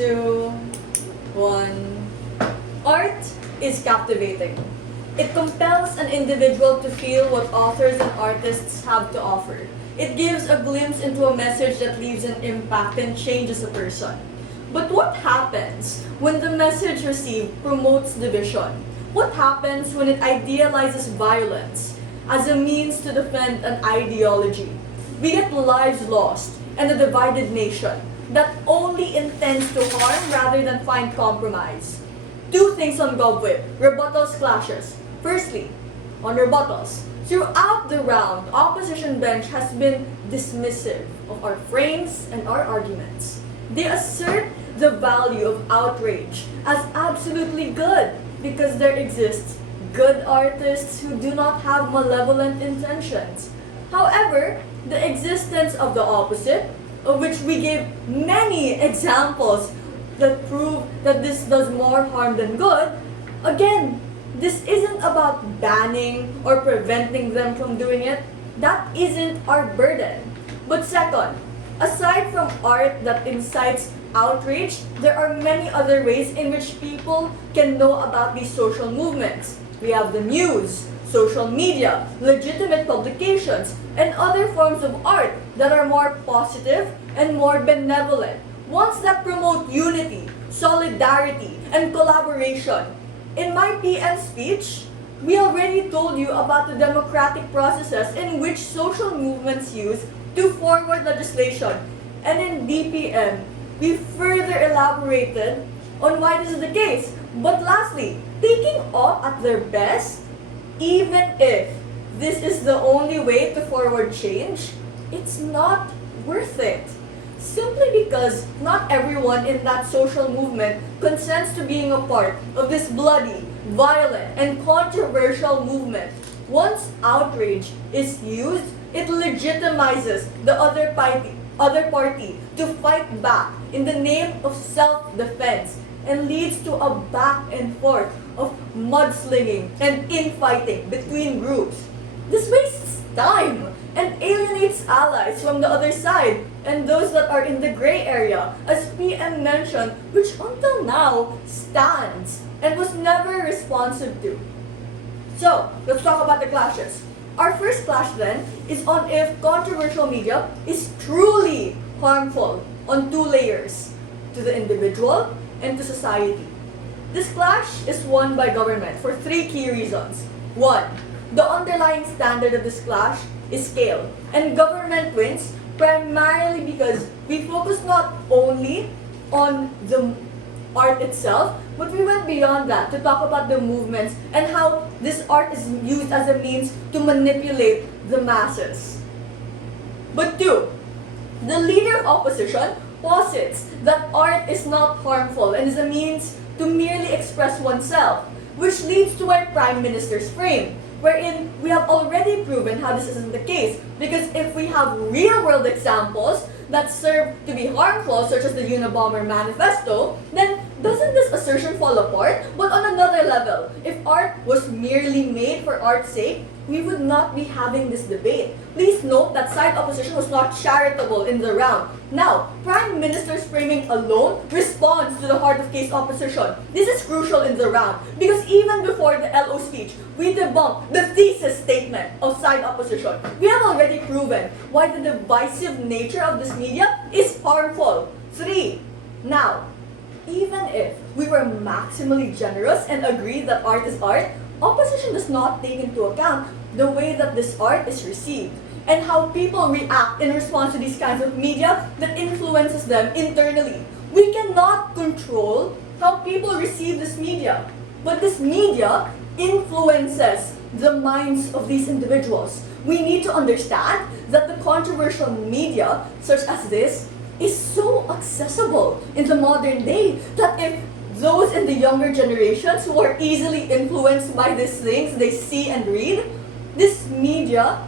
2, 1. Art is captivating. It compels an individual to feel what authors and artists have to offer. It gives a glimpse into a message that leaves an impact and changes a person. But what happens when the message received promotes division? What happens when it idealizes violence as a means to defend an ideology? We get lives lost and a divided nation that only intends to harm rather than find compromise. Two things on GovWhip, rebuttals clashes. Firstly, on rebuttals, throughout the round, opposition bench has been dismissive of our frames and our arguments. They assert the value of outrage as absolutely good because there exists good artists who do not have malevolent intentions. However, the existence of the opposite, of which we gave many examples that prove that this does more harm than good, again, this isn't about banning or preventing them from doing it. That isn't our burden. But second, aside from art that incites outrage, there are many other ways in which people can know about these social movements. We have the news, social media, legitimate publications, and other forms of art that are more positive and more benevolent. Ones that promote unity, solidarity, and collaboration. In my PM speech, we already told you about the democratic processes in which social movements use to forward legislation. And in DPM, we further elaborated on why this is the case. But lastly, taking all at their best, even if this is the only way to forward change, it's not worth it. Simply because not everyone in that social movement consents to being a part of this bloody, violent, and controversial movement. Once outrage is used, it legitimizes the other party to fight back in the name of self-defense and leads to a back and forth of mudslinging and infighting between groups. This wastes time and alienates allies from the other side and those that are in the gray area, as PM mentioned, which until now stands and was never responsive to. So, let's talk about the clashes. Our first clash then is on if controversial media is truly harmful on two layers, to the individual and to society. This clash is won by government for three key reasons. One, the underlying standard of this clash is scale, and government wins primarily because we focus not only on the art itself, but we went beyond that to talk about the movements and how this art is used as a means to manipulate the masses. But two, the leader of opposition posits that art is not harmful and is a means to merely express oneself, which leads to our Prime Minister's frame, wherein we have already proven how this isn't the case. Because if we have real-world examples that serve to be harmful, such as the Unabomber Manifesto, then doesn't this assertion fall apart? But on another level, if art was merely made for art's sake, we would not be having this debate. Please note that side opposition was not charitable in the round. Now, Prime Minister's framing alone responds to the heart of case opposition. This is crucial in the round because even before the LO speech, we debunked the thesis statement of side opposition. We have already proven why the divisive nature of this media is harmful. 3. Now, even if we were maximally generous and agreed that art is art, opposition does not take into account the way that this art is received and how people react in response to these kinds of media that influences them internally. We cannot control how people receive this media, but this media influences the minds of these individuals. We need to understand that the controversial media, such as this, is so accessible in the modern day that if those in the younger generations who are easily influenced by these things they see and read, this media,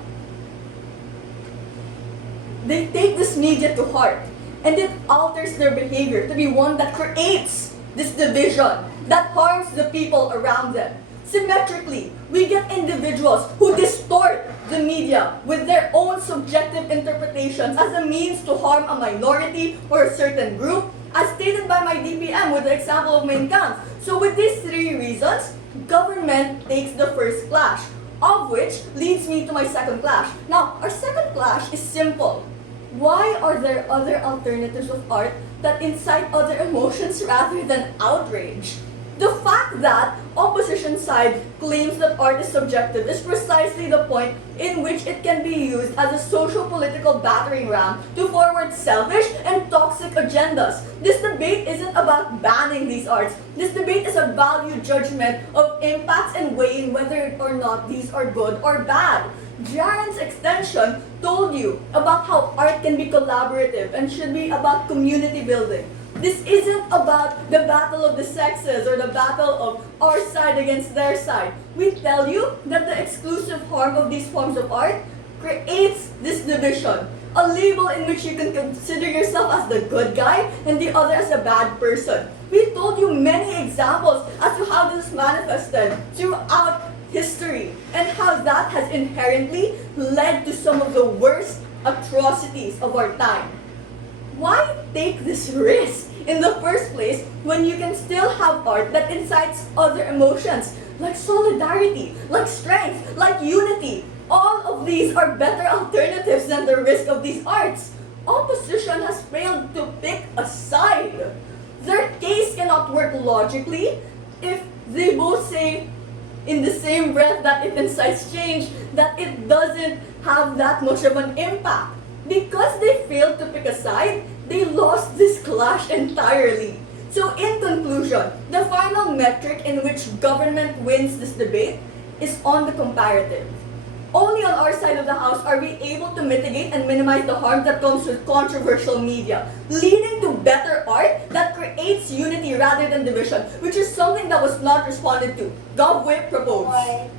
they take this media to heart and it alters their behavior to be one that creates this division that harms the people around them. Symmetrically, we get individuals who distort the media with their own subjective interpretations as a means to harm a minority or a certain group, as stated by my DPM with the example of Mein Kampf. So with these three reasons, government takes the first clash, of which leads me to my second clash. Now, our second clash is simple. Why are there other alternatives of art that incite other emotions rather than outrage? The fact that opposition side claims that art is subjective is precisely the point in which it can be used as a socio-political battering ram to forward selfish and toxic agendas. This debate isn't about banning these arts. This debate is a value judgment of impacts and weighing whether or not these are good or bad. Jaron's extension told you about how art can be collaborative and should be about community building. This isn't about the battle of the sexes or the battle of our side against their side. We tell you that the exclusive harm of these forms of art creates this division. A label in which you can consider yourself as the good guy and the other as a bad person. We told you many examples as to how this manifested throughout history and how that has inherently led to some of the worst atrocities of our time. Why take this risk in the first place when you can still have art that incites other emotions like solidarity, like strength, like unity? All of these are better alternatives than the risk of these arts. Opposition has failed to pick a side. Their case cannot work logically if they both say in the same breath that it incites change, that it doesn't have that much of an impact. Because they failed to pick a side, they lost this clash entirely. So in conclusion, the final metric in which government wins this debate is on the comparative. Only on our side of the house are we able to mitigate and minimize the harm that comes with controversial media, leading to better art that creates unity rather than division, which is something that was not responded to. GovWhip proposed.